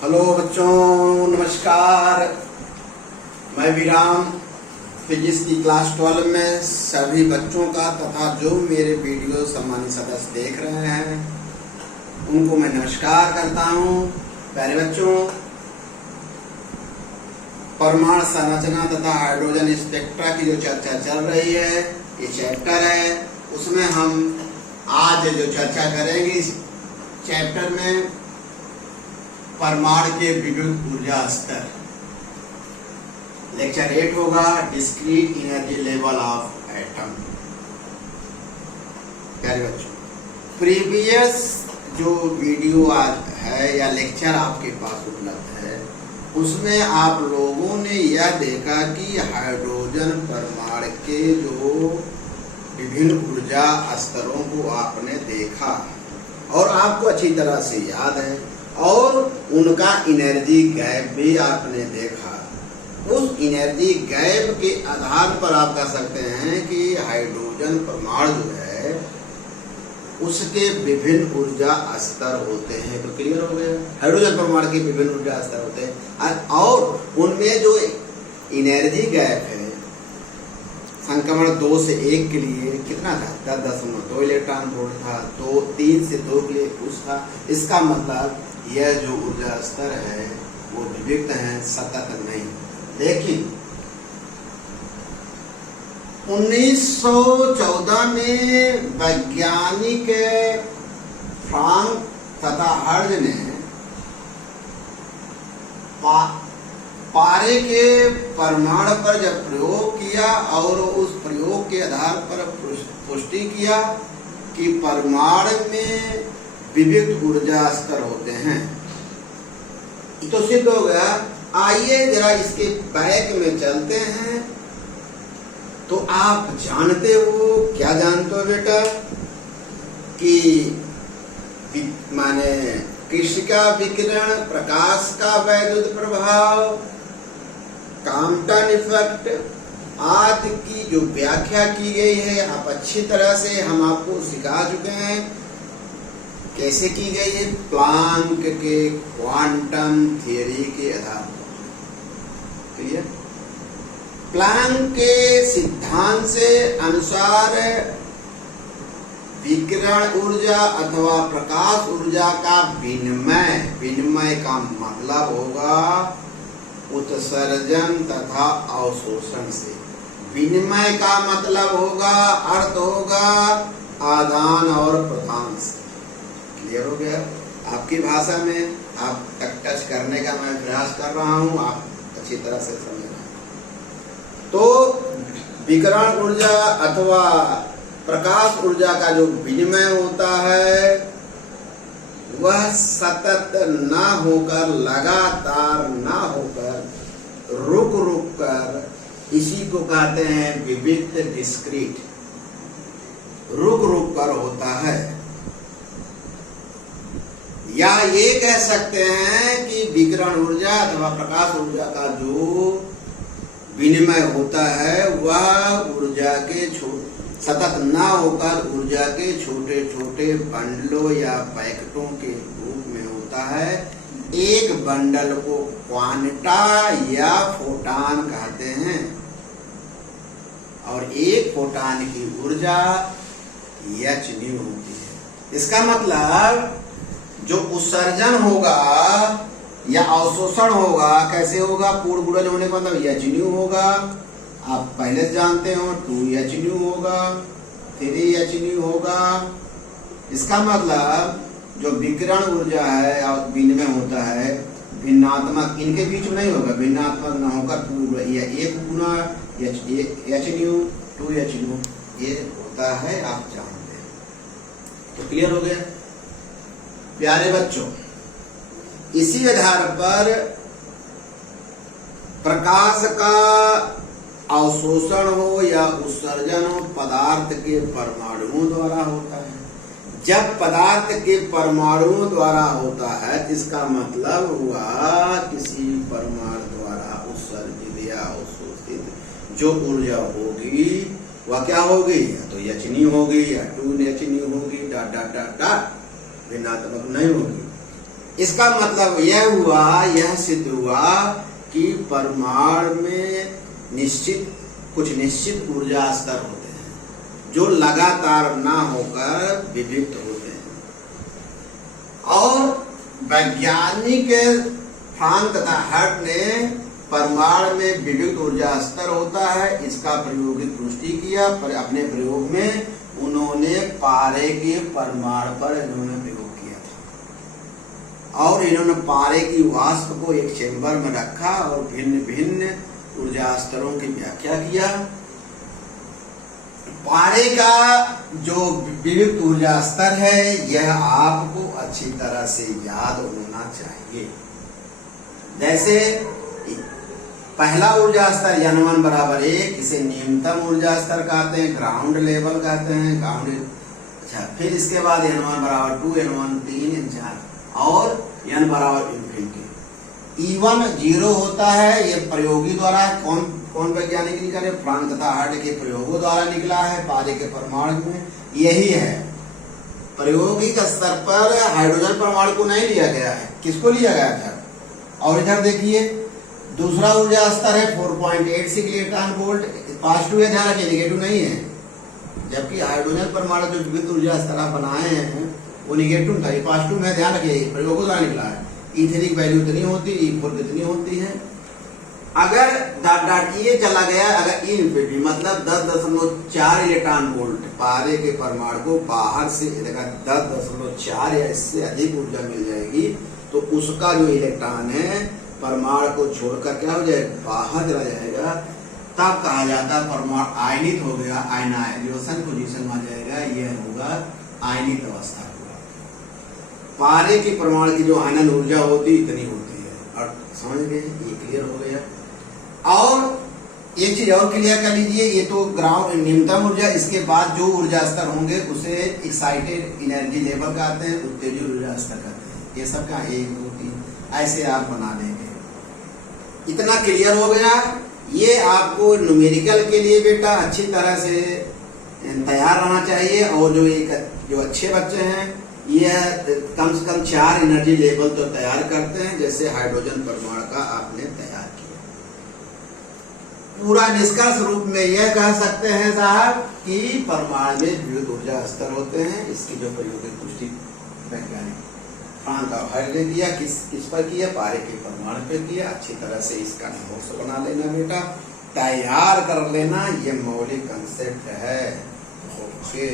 Hello बच्चों, नमस्कार। मैं विराम फिजिक्स की क्लास 12 में सभी बच्चों का तथा जो मेरे वीडियो सम्मानित सदस्य देख रहे हैं उनको मैं नमस्कार करता हूं। प्यारे बच्चों, परमाणु संरचना तथा हाइड्रोजन स्पेक्ट्रा की जो चर्चा चल रही है, ये चैप्टर है, उसमें हम आज जो चर्चा करेंगे इस चैप्टर में परमाणु के विद्युत ऊर्जा स्तर। लेक्चर 8 होगा, discrete energy level of atom. प्यारे बच्चों, प्रीवियस जो वीडियो आज है या लेक्चर आपके पास उपलब्ध है, उसमें आप लोगों ने यह देखा कि हाइड्रोजन परमाणु के जो विभिन्न ऊर्जा स्तरों को आपने देखा और आपको अच्छी तरह से याद है, और उनका एनर्जी गैप भी आपने देखा। उस एनर्जी गैप के आधार पर आप कह सकते हैं कि हाइड्रोजन परमाणु जो है उसके विभिन्न ऊर्जा स्तर होते हैं। तो क्लियर हो गया, हाइड्रोजन परमाणु के विभिन्न ऊर्जा स्तर होते हैं और उनमें जो एनर्जी गैप है संक्रमण 2 से 1 के लिए कितना था, 10.2 इलेक्ट्रॉन वोल्ट था, 3 से 2 के लिए कुछ था। इसका मतलब यह जो ऊर्जा स्तर है वो विविक्त है, सतत नहीं। लेकिन 1914 में वैज्ञानिक फ्रांक तथा हर्ज ने पारे के परमाणु पर जब प्रयोग किया और उस प्रयोग के आधार पर पुष्टि किया कि परमाणु में विविध ऊर्जा स्तर होते हैं, तो सिद्ध हो गया। आइए जरा इसके बैक में चलते हैं। तो आप जानते हो, क्या जानते हो बेटा, कि माने कृष्णिका विकिरण, प्रकाश का वैद्युत प्रभाव, कॉम्पटन इफेक्ट आदि की जो व्याख्या की गई है, आप अच्छी तरह से हम आपको सिखा चुके हैं। कैसे की गई है? प्लांक के क्वांटम थियरी के आधार पर। क्लियर? प्लांक के सिद्धांत से अनुसार विकिरण ऊर्जा अथवा प्रकाश ऊर्जा का विनिमय का मतलब होगा उत्सर्जन तथा अवशोषण से। विनिमय का मतलब होगा, अर्थ होगा आदान और प्रदान से। क्लियर हो गया? आपकी भाषा में आप टच करने का मैं प्रयास कर रहा हूं, आप अच्छी तरह से समझना। तो विकिरण ऊर्जा अथवा प्रकाश ऊर्जा का जो विनिमय होता है वह सतत ना होकर, लगातार ना होकर, रुक रुक कर, इसी को कहते हैं विविक्त, डिस्क्रीट, रुक रुक कर होता है। या ये कह सकते हैं कि विकिरण ऊर्जा अथवा प्रकाश ऊर्जा का जो विनिमय होता है वह ऊर्जा के सतत ना होकर ऊर्जा के छोटे छोटे बंडलों या पैकेटों के रूप में होता है। एक बंडल को क्वांटा या फोटान कहते हैं और एक फोटान की ऊर्जा h होती है। इसका मतलब जो उत्सर्जन होगा या अवशोषण होगा, कैसे होगा? पूर्ण गुणज होने का मतलब h होगा। आप पहले से जानते हो, 2h होगा, 3h होगा। इसका मतलब जो विकिरण ऊर्जा है और विनिमय होता है भिन्नात्मक, इनके बीच में नहीं होगा, भिन्नात्मक न होकर पूर्ण या एक गुना h 2h ये होता है, आप जानते हैं। तो क्लियर हो गया प्यारे बच्चों? इसी आधार पर प्रकाश का अवशोषण हो या उत्सर्जन हो पदार्थ के परमाणुओं द्वारा होता है। जब पदार्थ के परमाणुओं द्वारा होता है, इसका मतलब हुआ किसी परमाणु द्वारा उत्सर्जित या अवशोषित जो ऊर्जा होगी वह क्या होगी? या तो h होगी या 2h होगी, भिन्नात्मक नहीं होगी। इसका मतलब यह सिद्ध हुआ कि परमाणु में कुछ निश्चित ऊर्जा स्तर होते हैं जो लगातार ना होकर विविक्त होते हैं। और वैज्ञानिक फ्रांक तथा हर्ट ने परमाणु में विविक्त ऊर्जा स्तर होता है इसका प्रायोगिक पुष्टि किया, पर अपने प्रयोग में उन्होंने पारे के परमाणु पर इन्होंने प्रयोग किया था और इन्होंने पारे की वाष्प को एक चेंबर में रखा और भिन्न भिन्न ऊर्जा स्तरों की व्याख्या किया। पारे का जो विविक्त ऊर्जा स्तर है यह आपको अच्छी तरह से याद होना चाहिए। जैसे पहला ऊर्जा स्तर N1 बराबर 1, इसे न्यूनतम ऊर्जा स्तर कहते हैं, ग्राउंड लेवल कहते हैं, अच्छा। फिर इसके बाद N1 बराबर 2, N1 3, N4 और N बराबर इन्फिनिटी। E1 0 होता है, ये प्रयोगी द्वारा कौन वैज्ञानिक निकाले? फ्रांक तथा हर्ट के प्रयोगों द्वारा निकला है पारे के परमाणु में। यही है प्रायोगिक स्तर पर हाइड्रोजन परमाणु को नहीं लिया गया है, किसको लिया गया था? और इधर देखिए दूसरा ऊर्जा स्तर है 4.86 इलेक्ट्रॉन वोल्ट, पॉजिटिव है, ध्यान रखिए नेगेटिव नहीं है। जबकि हाइड्रोजन परमाणु जो विविध ऊर्जा स्तर आप बनाए हैं वो नेगेटिव था, ये पॉजिटिव में, ध्यान रखिए प्रयोगों द्वारा निकला है। E3 की वैल्यू इतनी होती, E4 कितनी होती है। अगर डॉट ये चला गया, अगर इनफिनिटी मतलब 10.4 इलेक्ट्रॉन वोल्ट पारे के परमाणु को बाहर से 10.4 या इससे अधिक ऊर्जा मिल जाएगी तो उसका जो इलेक्ट्रॉन है परमाणु को छोड़कर क्या हो जाएगा? बाहर चला जाएगा। तब कहा जाता है परमाणु आयनित हो गया, आयनाइजेशन पोजीशन में आ जाएगा, यह होगा आयनित अवस्था होगा। पारे के परमाणु की जो आयनन ऊर्जा होती इतनी होती है। और समझ गए, ये क्लियर हो गया। और एक चीज और क्लियर कर लीजिए, ये तो ग्राउंड न्यूनतम ऊर्जा, इसके बाद जो ऊर्जा स्तर होंगे उसे एक्साइटेड एनर्जी लेवल कहते हैं, उत्तेजित ऊर्जा स्तर कहते हैं। ये सब का 1 2 3 ऐसे आप बना देंगे। इतना क्लियर हो गया। ये आपको न्यूमेरिकल के लिए बेटा अच्छी तरह से तैयार रहना चाहिए। और जो अच्छे बच्चे हैं ये कम से कम 4 एनर्जी लेवल तो तैयार करते हैं, जैसे हाइड्रोजन परमाणु का आपने तैयार किया। पूरा निष्कर्ष रूप में यह कह सकते हैं साहब कि परमाणु में विविध ऊर्जा स्तर होते हैं। इसकी जो प्रायोगिक पुष्टि वैज्ञानिक फ्रांक और हर्ट ने किया, किस पर किया? पारे के परमाणु पर किया। अच्छी तरह से इसका नोट्स बना लेना बेटा, तैयार कर लेना, ये मौलिक कंसेप्ट है। ओके।